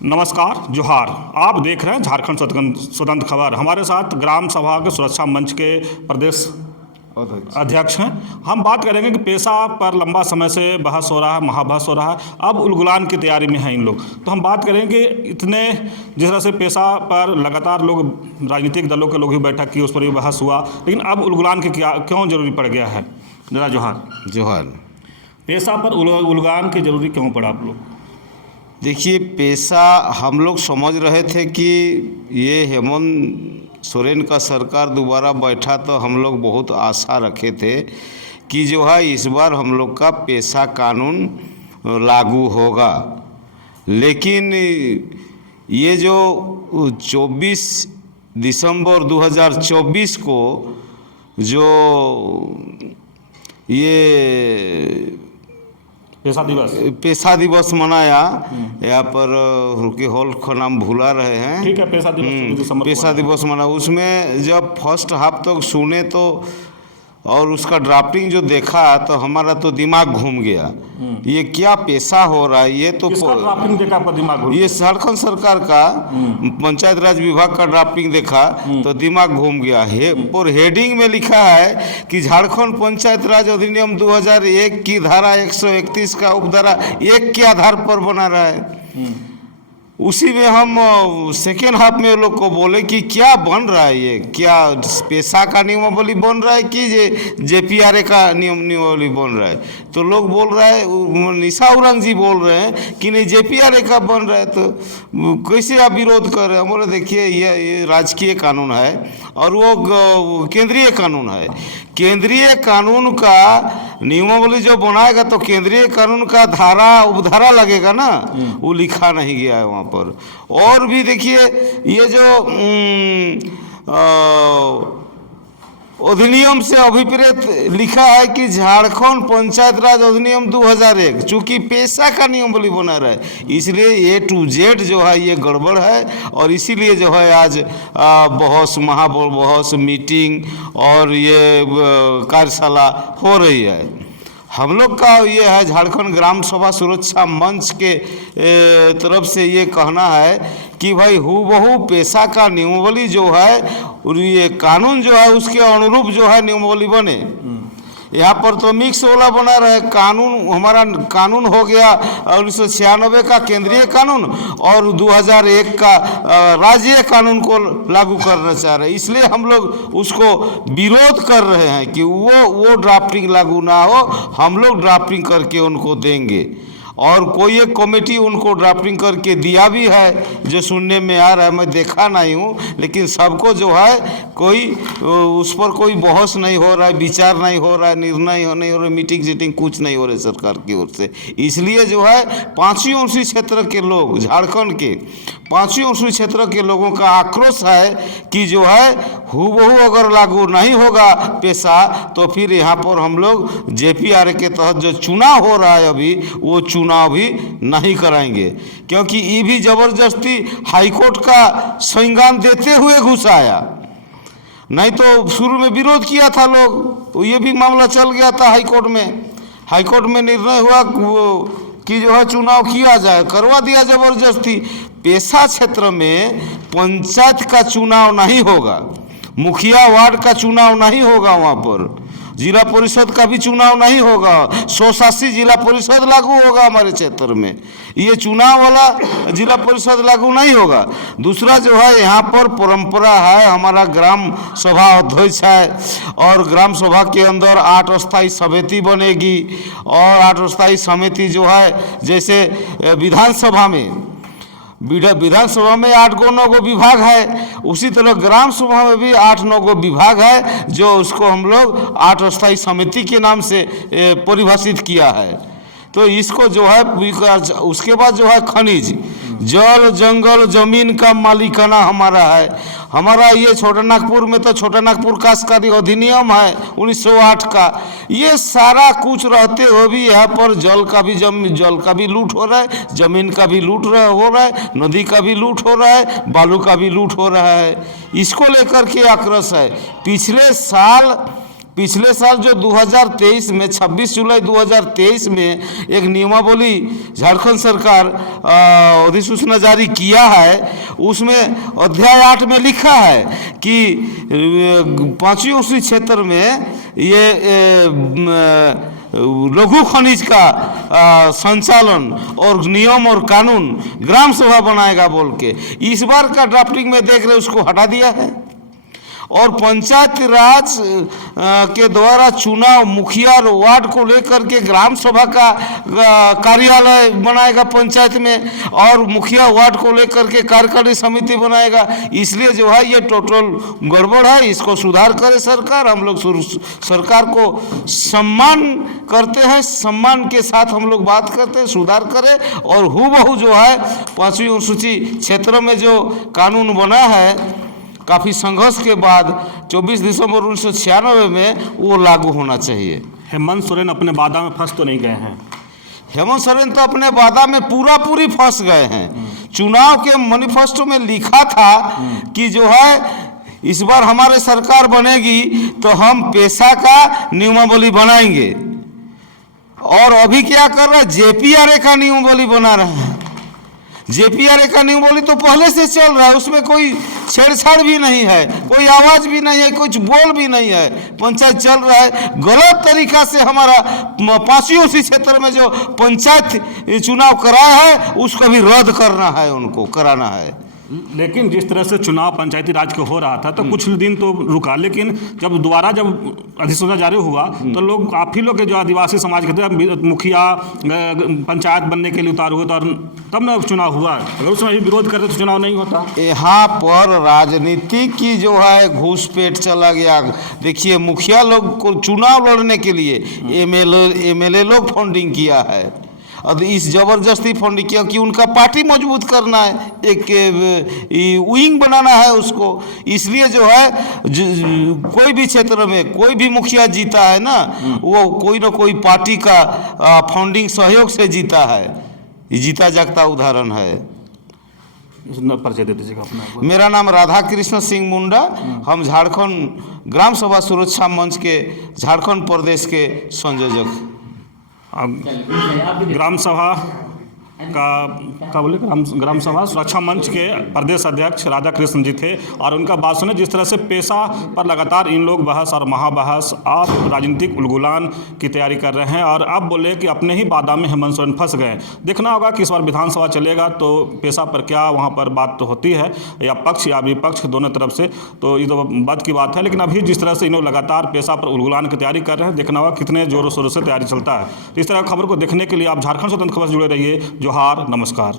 नमस्कार, जोहार। आप देख रहे हैं झारखंड स्वतंत्र खबर। हमारे साथ ग्राम सभा के सुरक्षा मंच के प्रदेश अध्यक्ष हैं। हम बात करेंगे कि पेशा पर लंबा समय से बहस हो रहा है, महाबहस हो रहा है। अब उलगुलान की तैयारी में हैं इन लोग। तो हम बात करेंगे इतने जिस तरह से पेशा पर लगातार लोग, राजनीतिक दलों के लोग ही बैठक की, उस पर भी बहस हुआ, लेकिन अब उलगुलान की क्यों जरूरी पड़ गया है? जरा जोहार। जोहार। पेशा पर उलगुलान की जरूरी क्यों पड़ा आप लोग? देखिए, पेशा हम लोग समझ रहे थे कि ये हेमंत सोरेन का सरकार दोबारा बैठा तो हम लोग बहुत आशा रखे थे कि जो है इस बार हम लोग का पेशा कानून लागू होगा। लेकिन ये जो 24 दिसंबर 2024 को जो ये पेशा दिवस मनाया, यहाँ पर रुके हॉल का नाम भुला रहे हैं। ठीक है, पेशा दिवस मना। उसमें जब फर्स्ट हाफ तक सुने तो और उसका ड्राफ्टिंग जो देखा तो हमारा तो दिमाग घूम गया। ये क्या पेशा हो रहा है? ये तो ड्राफ्टिंग देखा आपका दिमाग घूम? ये झारखंड सरकार का पंचायत राज विभाग का ड्राफ्टिंग देखा तो दिमाग घूम गया। और हेडिंग में लिखा है कि झारखंड पंचायत राज अधिनियम 2001 की धारा 131 का उपधारा 1 के आधार पर बना रहा है। उसी में हम सेकेंड हाफ में लोग को बोले कि क्या बन रहा है, ये क्या पेशा का नियमावली बन रहा है कि जेपीआरए का नियमावली बन रहा है? तो लोग बोल रहा है, निशा उरंग जी बोल रहे हैं कि नहीं जेपीआरए का बन रहा है। तो कैसे आप विरोध कर रहे हैं? बोले देखिए, ये राजकीय कानून है और वो केंद्रीय कानून है। केंद्रीय कानून का नियमावली जो बनाएगा तो केंद्रीय कानून का धारा उपधारा लगेगा ना, वो लिखा नहीं गया है वहाँ पर। और भी देखिए, ये जो अधिनियम से अभिप्रेत लिखा है कि झारखंड पंचायत राज अधिनियम 2001 चूंकि पेशा का नियमावली बना रहा है, इसलिए A to Z जो है ये गड़बड़ है। और इसीलिए जो है आज बहस, महाबहस, मीटिंग और ये कार्यशाला हो रही है। हम लोग का ये है, झारखंड ग्राम सभा सुरक्षा मंच के तरफ से ये कहना है कि भाई हूबहू पेशा का नियमावली जो है और ये कानून जो है उसके अनुरूप जो है नियमावली बने। यहाँ पर तो मिक्स वाला बना रहे कानून। हमारा कानून हो गया 1996 का केंद्रीय कानून और 2001 का राज्य कानून को लागू करना चाह रहे हैं। इसलिए हम लोग उसको विरोध कर रहे हैं कि वो ड्राफ्टिंग लागू ना हो। हम लोग ड्राफ्टिंग करके उनको देंगे और कोई एक कमेटी उनको ड्राफ्टिंग करके दिया भी है, जो सुनने में आ रहा है। मैं देखा नहीं हूँ, लेकिन सबको जो है कोई उस पर कोई बहस नहीं हो रहा है, विचार नहीं हो रहा है, निर्णय नहीं हो रहा है, मीटिंग सीटिंग कुछ नहीं हो रही सरकार की ओर से। इसलिए जो है पाँचवीं अंशीय क्षेत्र के लोग, झारखंड के पाँचवीं अंशीय क्षेत्र के लोगों का आक्रोश है कि जो है हूबहू अगर लागू नहीं होगा पेशा तो फिर यहाँ पर हम लोग जेपीआरए के तहत जो चुनाव हो रहा है अभी, वो चुनाव भी नहीं कराएंगे। क्योंकि ये भी जबरदस्ती हाईकोर्ट का संज्ञान देते हुए घुस आया। नहीं तो शुरू में विरोध किया था लोग, तो ये भी मामला चल गया था हाईकोर्ट में। हाईकोर्ट में निर्णय हुआ कि जो है चुनाव किया जाए, करवा दिया जबरदस्ती। पेशा क्षेत्र में पंचायत का चुनाव नहीं होगा, मुखिया वार्ड का चुनाव नहीं होगा, वहाँ पर जिला परिषद का भी चुनाव नहीं होगा, स्वशासी जिला परिषद लागू होगा हमारे क्षेत्र में। ये चुनाव वाला जिला परिषद लागू नहीं होगा। दूसरा जो है, यहाँ पर परंपरा है, हमारा ग्राम सभा अध्यक्ष है और ग्राम सभा के अंदर 8 स्थायी समिति बनेगी। और 8 स्थायी समिति जो है, जैसे विधानसभा में 8 9 गो विभाग है, उसी तरह ग्राम सभा में भी 8 9 गो विभाग है, जो उसको हम लोग 8 स्थायी समिति के नाम से परिभाषित किया है। तो इसको जो है, उसके बाद जो है खनिज, जल, जंगल, जमीन का मालिकाना हमारा है। हमारा ये छोटा नागपुर में तो छोटा नागपुर काश्तकारी अधिनियम है 1908 का। ये सारा कुछ रहते हुए भी यहाँ पर जल का भी लूट हो रहा है, जमीन का भी लूट हो रहा है, नदी का भी लूट हो रहा है, बालू का भी लूट हो रहा है। इसको लेकर के आक्रोश है। पिछले साल जो 2023 में 26 जुलाई 2023 में एक नियमावली झारखंड सरकार अधिसूचना जारी किया है, उसमें अध्याय 8 में लिखा है कि 5वीं उसी क्षेत्र में ये लघु खनिज का संचालन और नियम और कानून ग्राम सभा बनाएगा बोल के इस बार का ड्राफ्टिंग में देख रहे उसको हटा दिया है। और पंचायत राज के द्वारा चुनाव मुखिया और वार्ड को लेकर के ग्राम सभा का कार्यालय बनाएगा पंचायत में, और मुखिया वार्ड को लेकर के कार्यकारिणी समिति बनाएगा। इसलिए जो है ये टोटल गड़बड़ है, इसको सुधार करे सरकार। हम लोग सरकार को सम्मान करते हैं, सम्मान के साथ हम लोग बात करते हैं, सुधार करे। और हूबहू जो है 5वीं अनुसूची क्षेत्र में जो कानून बना है काफ़ी संघर्ष के बाद 24 दिसंबर 1996 में वो लागू होना चाहिए। हेमंत सोरेन अपने वादा में फंस तो नहीं गए हैं? हेमंत सोरेन तो अपने वादा में पूरी फंस गए हैं। चुनाव के मैनिफेस्टो में लिखा था कि जो है इस बार हमारे सरकार बनेगी तो हम पेशा का नियमावली बनाएंगे, और अभी क्या कर रहे हैं, जेपीआरए का नियमावली बना रहे हैं। जेपीआरए का नियमावली तो पहले से चल रहा है, उसमें कोई छेड़छाड़ भी नहीं है, कोई आवाज भी नहीं है, कुछ बोल भी नहीं है, पंचायत चल रहा है। गलत तरीका से हमारा 5वीं उसी क्षेत्र में जो पंचायत चुनाव कराया है उसको भी रद्द करना है, उनको कराना है। लेकिन जिस तरह से चुनाव पंचायती राज के हो रहा था तो कुछ दिन तो रुका, लेकिन जब दोबारा जब अधिसूचना जारी हुआ तो लोग, आप ही लोग के जो आदिवासी समाज के थे, मुखिया पंचायत बनने के लिए उतार हुए, तो तब ना चुनाव हुआ। अगर उस समय ही विरोध करते तो चुनाव नहीं होता। यहाँ पर राजनीति की जो है घूसपेट चला गया। देखिए मुखिया लोग को चुनाव लड़ने के लिए एमएलए लोग फंडिंग किया है, और इस जबरदस्ती फंडिंग किया कि उनका पार्टी मजबूत करना है, एक विंग बनाना है उसको। इसलिए जो है कोई भी क्षेत्र में कोई भी मुखिया जीता है ना, वो कोई ना कोई पार्टी का फंडिंग सहयोग से जीता है। ये जीता जागता उदाहरण है। परिचय दे दीजिएगा अपना। मेरा नाम राधा कृष्ण सिंह मुंडा, हम झारखंड ग्राम सभा सुरक्षा मंच के झारखंड प्रदेश के संयोजक। ग्राम सभा का बोले ग्राम सभा सुरक्षा मंच के प्रदेश अध्यक्ष राधा कृष्ण जी थे, और उनका बात सुने जिस तरह से पेशा पर लगातार इन लोग बहस और महाबहस और राजनीतिक उलगुलान की तैयारी कर रहे हैं, और अब बोले कि अपने ही वादा में हेमंत सोरेन फंस गए। देखना होगा कि इस बार विधानसभा चलेगा तो पेशा पर क्या वहाँ पर बात तो होती है, या पक्ष या विपक्ष दोनों तरफ से, तो ये तो बात की बात है। लेकिन अभी जिस तरह से इन लोग लगातार पेशा पर उलगुलान की तैयारी कर रहे हैं, देखना होगा कितने जोरों शोरों से तैयारी चलता है। इस तरह खबर को देखने के लिए आप झारखंड स्वतंत्र खबर से जुड़े रहिए। जोहार, नमस्कार।